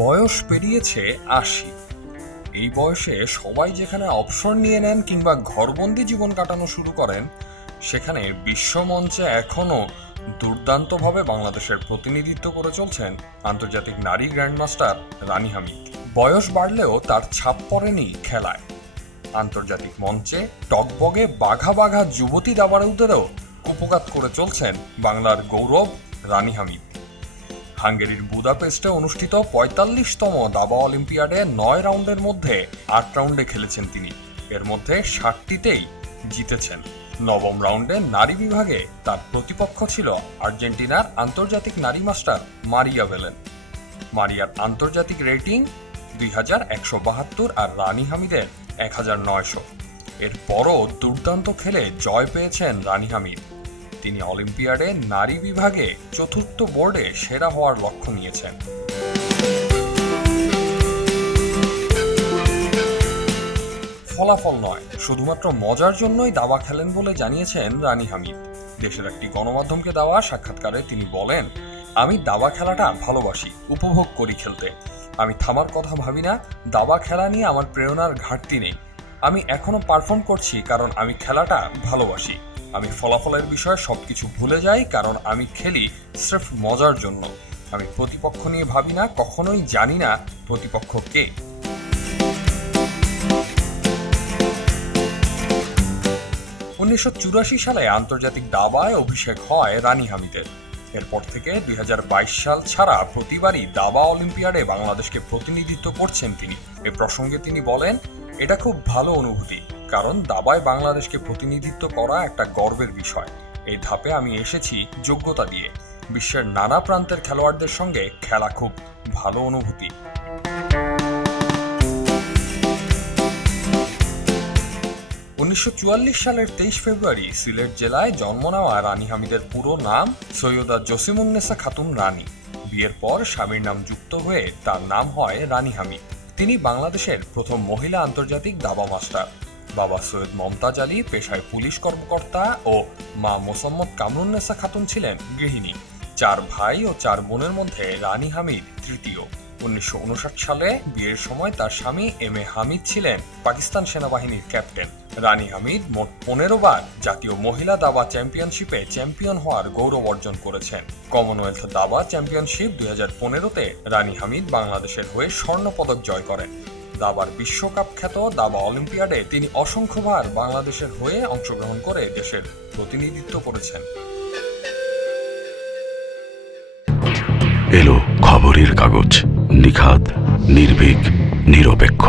বয়স পেরিয়েছে ৮০। এই বয়সে সবাই যেখানে অবসর নিয়ে নেন কিংবা ঘরবন্দি জীবন কাটানো শুরু করেন, সেখানে বিশ্বমঞ্চে এখনও দুর্দান্তভাবে বাংলাদেশের প্রতিনিধিত্ব করে চলছেন আন্তর্জাতিক নারী গ্র্যান্ডমাস্টার রানী হামিদ। বয়স বাড়লেও তার ছাপ পড়েনি খেলায়। আন্তর্জাতিক মঞ্চে টগবগে বাঘা বাঘা যুবতী দাবাড়ুদেরও কুপকাত করে চলছেন বাংলার গৌরব রানী হামিদ। হাঙ্গেরির বুদাপেস্টে অনুষ্ঠিত ৪৫তম দাবা অলিম্পিয়াডে ৯ রাউন্ডের মধ্যে ৮ রাউন্ডে খেলেছেন তিনি। এর মধ্যে ৭টিতেই জিতেছেন। নবম রাউন্ডে নারী বিভাগে তার প্রতিপক্ষ ছিল আর্জেন্টিনার আন্তর্জাতিক নারী মাস্টার মারিয়া ভেলেন। মারিয়ার আন্তর্জাতিক রেটিং ২১৭২ আর রানী হামিদের ১৯০০। এরপরও দুর্দান্ত খেলে জয় পেয়েছেন রানী হামিদ। তিনি অলিম্পিয়াডে নারী বিভাগে চতুর্থ বোর্ডে সেরা হওয়ার লক্ষ্য নিয়েছেন। ফলাফল নয়, শুধুমাত্র মজার জন্যই দাবা খেলেন বলে জানিয়েছেন রানী হামিদ। দেশের একটি গণমাধ্যমকে দেওয়া সাক্ষাৎকারে তিনি বলেন, আমি দাবা খেলাটা ভালোবাসি, উপভোগ করি খেলতে। আমি থামার কথা ভাবি না। দাবা খেলা নিয়ে আমার প্রেরণার ঘাটতি নেই। আমি এখনো পারফর্ম করছি কারণ আমি খেলাটা ভালোবাসি। আমি ফলাফলের বিষয়ে সবকিছু ভুলে যাই কারণ আমি খেলি স্রেফ মজার জন্য। আমি প্রতিপক্ষ নিয়ে ভাবি না, কখনোই জানি না প্রতিপক্ষ কে। ১৯৮৪ সালে আন্তর্জাতিক দাবায় অভিষেক হয় রানী হামিদের। এরপর থেকে ২০২২ সাল ছাড়া প্রতিবারই দাবা অলিম্পিয়াডে বাংলাদেশকে প্রতিনিধিত্ব করছেন তিনি। এ প্রসঙ্গে তিনি বলেন, এটা খুব ভালো অনুভূতি, কারণ দাবায় বাংলাদেশকে প্রতিনিধিত্ব করা একটা গর্বের বিষয়। এই ধাপে আমি এসেছি যোগ্যতা দিয়ে। বিশ্বের নানা প্রান্তের খেলোয়াড়দের সঙ্গে খেলা খুব ভালো অনুভূতি। ১৯৪৪ সালের ২৩ ফেব্রুয়ারি সিলেট জেলায় জন্ম নেওয়া রানী হামিদের পুরো নাম সৈয়দা জসিমুন্নেসা খাতুন রানী। বিয়ের পর স্বামীর নাম যুক্ত হয়ে তার নাম হয় রানী হামিদ। তিনি বাংলাদেশের প্রথম মহিলা আন্তর্জাতিক দাবা মাস্টার। বাবা সৈয়দ মমতাজ আলী পেশায় পুলিশ কর্মকর্তা ও মা মোসাম্মদ কামরুন্নেসা খাতুন ছিলেন গৃহিণী। ৪ ভাই ও ৪ বোনের মধ্যে রানী হামিদ তৃতীয়। ১৯৫৯ সালে বিয়ের সময় তার স্বামী এম এ হামিদ ছিলেন পাকিস্তান সেনাবাহিনীর ক্যাপ্টেন। রানী হামিদ মোট ১৫ বার জাতীয় মহিলা দাবা চ্যাম্পিয়নশিপে চ্যাম্পিয়ন হওয়ার গৌরব অর্জন করেছেন। কমনওয়েলথ দাবা চ্যাম্পিয়নশিপ ২০১৫-তে রানী হামিদ বাংলাদেশের হয়ে স্বর্ণপদক জয় করেন। দাবার বিশ্বকাপ খ্যাত দাবা অলিম্পিয়াডে তিনি অসংখ্যবার বাংলাদেশের হয়ে অংশগ্রহণ করে দেশের প্রতিনিধিত্ব করেছেন। এলো খবরের কাগজ, নিখাত, নির্ভীক, নিরপেক্ষ।